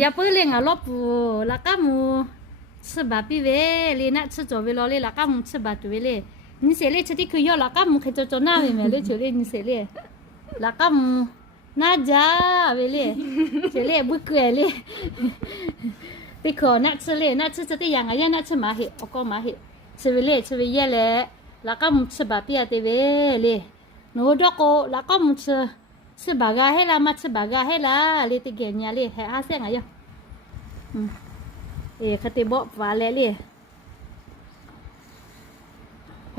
ย่าปืเลี้ยงอะลบปูละก้ามูสบะปีเวลีนะชิจวเวลอเลยละก้ามูสบะตัวเวเลยนี่เสียเลยชิที่คือย่อละก้ามูเคยจจหน้าเวเมเลยเฉเลยนี่เสียเลยละก้ามูน่าจ้าเวเลยเฉเลยบุกเกเลยติขอนัดเฉเลยนัดชจะติยังไงยันน่ดชมาเหอ้ก็มาเหชิเวเลยชิเวเยเลยละก้ามูสบะปีอะเตเวเลยโนดโกละก้ามูเช sebagai lama sebagai lah li tiganya li he asing ayo hmm. eh ketibok vale li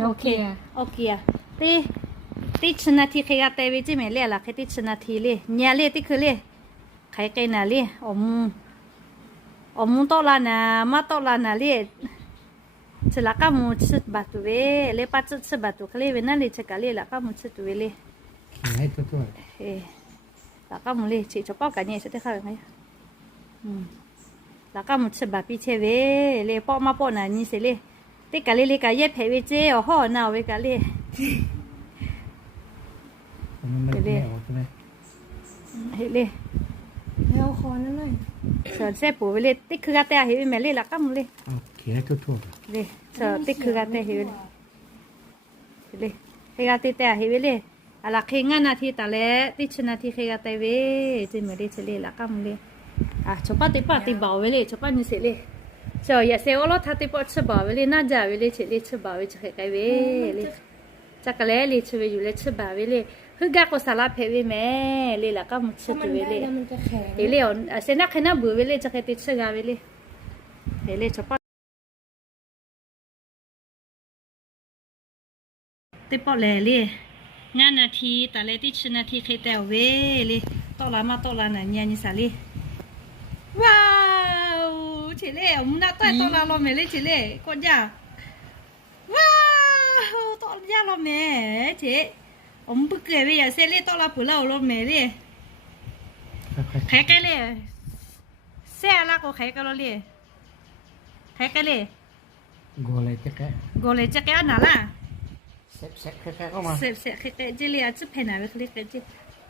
oke oke ya ti ti chna ti khaya te bi ji me le la khati chna ti le nya le ti khule khai kai na le om om to la na ma to la na le chla ka mu chit batu ve le pa chit batu khle ve na le chka le la ka mu chit ve le ให้ทั่วเออแล้วก็มึงเลยฉีดจะป้องกันเนี่ยจะได้เข้ายังไงอืมแล้วก็มึงฉบับปีเชเวเลยป้อมาป้อน่ะนี่สิเลยติกะเลยเลยกะเย็บแผลเวเจ้อ๋อน่าเวกะเลยๆมันไม่ได้เอาใช่ไหมเฮ้เลยแล้วคอนั่นหน่อยสอนเสปูเวเลยติคือกะแต่เฮ้ยแม่เลยแล้วก็มึงเลยเอาเขียนให้ทั่วๆไปเลยสอนติคือกะแต่เฮ้ยเลยเลยเฮ้ยกะติแต่เฮ้ยเลย อะไรคืองานาทีตาเลติชนาทีเคกาเตเวจิมเรเชเลลัก็ไม่ได้อะชอปะติปัติบ่าวเวเลชอปะนิเสเลชอย่าเสียอลอทัติปอชบ่าวเวเลนาจะเวเลเชเลชบ่าวเวเชเคกาเวเลจะก็เลเลชอวอยู่เลยชบ่าวเวเลคือกก็สาลาเพเวแม่เลยลักกามชตเวเลยเอเลอเซนักเคนาบูเวเลยจักเตชกาเวเลเอเลชปะติปอเลเล ยงานนาทีแต่เลยติดชื่อนาทีเคยแต่เวเลยต่อละมาต่อละน่ะเนี่ยนี่สาลีว้าวเฉลยผมน่าต้อยตอนเราเราไม่เลยเฉลยก่อนจ้าว้าวตอนยาเราไม่เฉผมเพิ่งเกิดไปอย่าเซเล่ตอนเราปุ๋ยเราเราไม่เลยค่อยใครกันเลยเสียละก็ใครกันเราเลยใครกันเลยๆโกเลยจะแกะก็เลยจะแก้หนาล่ะเซ็ตเซ็ตแค่ๆเข้ามาเสร็จเสร็จใครกันเจเลยอะ 塞塞开开嘛。塞塞开开，这里啊，这盆哪里开开这？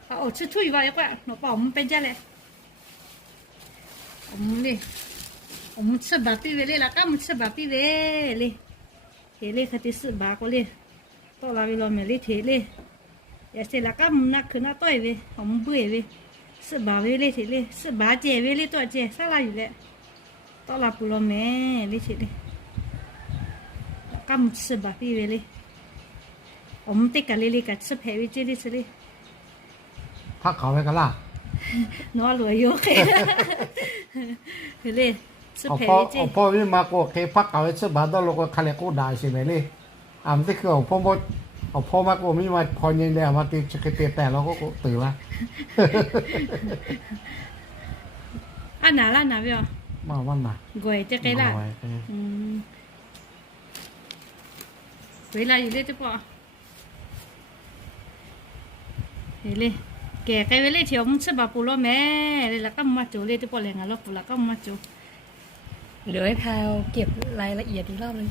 哦，吃醋一包一罐，我把我们搬家来。我们嘞，我们吃把贝贝嘞，那干么吃把贝贝嘞？铁嘞，可得是把过嘞，到那位老面嘞铁嘞，也是那干么那可那对呗，我们不会呗，是把贝嘞铁嘞，是把姐贝嘞多姐，啥啦有嘞？到那不老面嘞铁嘞，干么吃把贝贝嘞？ อมติกะลิลิกะสเปวิจิลิสลิพักเขาไว้กันล่ะนอหลวยโยเคเลย 어퍼 어퍼 맞고 개팍가외스 마달로고 칼레고 나시메리 아무튼 그 어퍼 뭐 어퍼 맞고 미마 번인데 아마 때 그때 때라고 뜨와 아 나라 나벼 뭐 맞나 고에 때라 음 왜라 이래 때봐 เลยแกไปเวลเทียวมึงชบาปูโลแม่เลยละก็มาจูเลยที่ปอแรงอะรล้ปูละก็มาจูเหลือให้พาวเก็บรายละเอียดอีกรอบเลย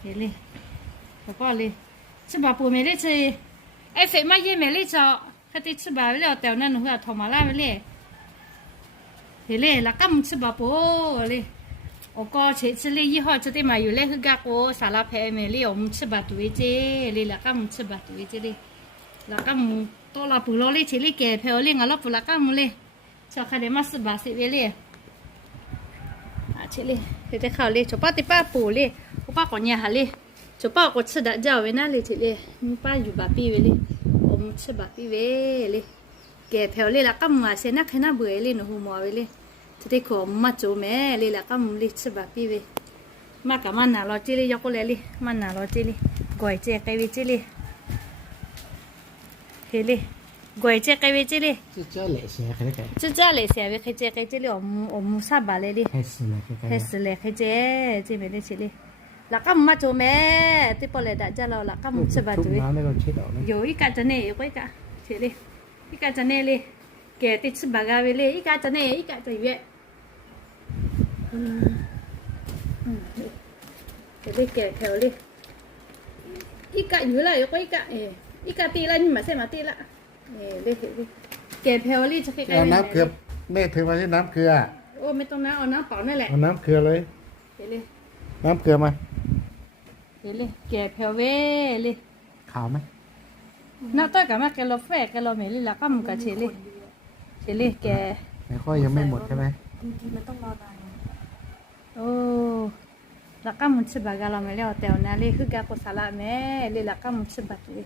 เดี๋ยเลยแล้ก็เลยชบาปูเมลี่ชีไอ้เฟมาเย่เมลี่จอคติชื่อบาเวลแต่นั่นหัวทอมาล่าเวลี่เดี๋ยวเลยละก็มึงชบาปูเลยโอ้ก็เชื่อเลยยี่ห้อจะได้มาอยู่เลยคือกากโอสารเพเมลี่อมชื่บาตัวเจเลยละก็มึงชื่บาตัวเจเลยละก็มึง ก่แผวเลยละก็มาเสนักให้น่าเบื่อเลยหนูหัวไปเลยจะได้ขอมาจูแม่เลยละก็มันเลยสบายพี่เวมากับมันหนาเราจีเลยยกเลยเลยมันหนาเราจีเลยก่อยเจ๊ไก่เวจีเลยเฮ้เลยก่อยเจ๊ไก่เวจีเลยจะเจอเหละเสียใครได้แกจะจ้าเลยเสียเวใครเจ๊ไก่จีเลยอมอมซาบาเลยลยให้สิเลยใกล้เฮ็ดสิเลยใครเจ๊จีไม่ได้จีเลยละก็มาจูแม่ที่ปอเลยดัจจาเราล खेले गोयचे काय वेचेले चुचा लेसे अवे खेचे काय चेले ओम ओम सा बालेले हेसले खेचे चे मेले चेले lakam ma chu me ti pole da ja lo lakam se ba tu yo i ka chane yo ko ka chele i ka chane le ke ti ch baga ve le i ka chane i ka chai ve ke le ke theo le i ka yu la yo ko i ka eh 一家低了你买什么低了，哎，哩哩，给票哩这个 เอาน้ำเกือบ เมฆถือมาที่น้ำเกลือ โอ้ไม่ต้องน้ำเอาน้ำเปล่านั่นแหละ เอาน้ำเกลือเลย เห็นเลย น้ำเกลือมา เห็นเลยแก่แผ่วเว้เลย ขาวไหม น้าต้อยกับมาแกเราแฝกแกเราเมลี่ละก็มันกับเชลี่เชลี่แก แต่ก็ยังไม่หมดใช่ไหม โอ้ละก็มันชิบะกาเราไม่เลี้ยวแต่วนาเลยคือกาโกสาละแม่เลยละก็มันชิบะเลยอบูจาลิเตกาเลยเลยเชลี่ชิบะปุยคนน้อลีกะสลัดดัวกดเตียเลยเลยคดีชิบะพี่เวเลยคดีกาโกชิบะเลย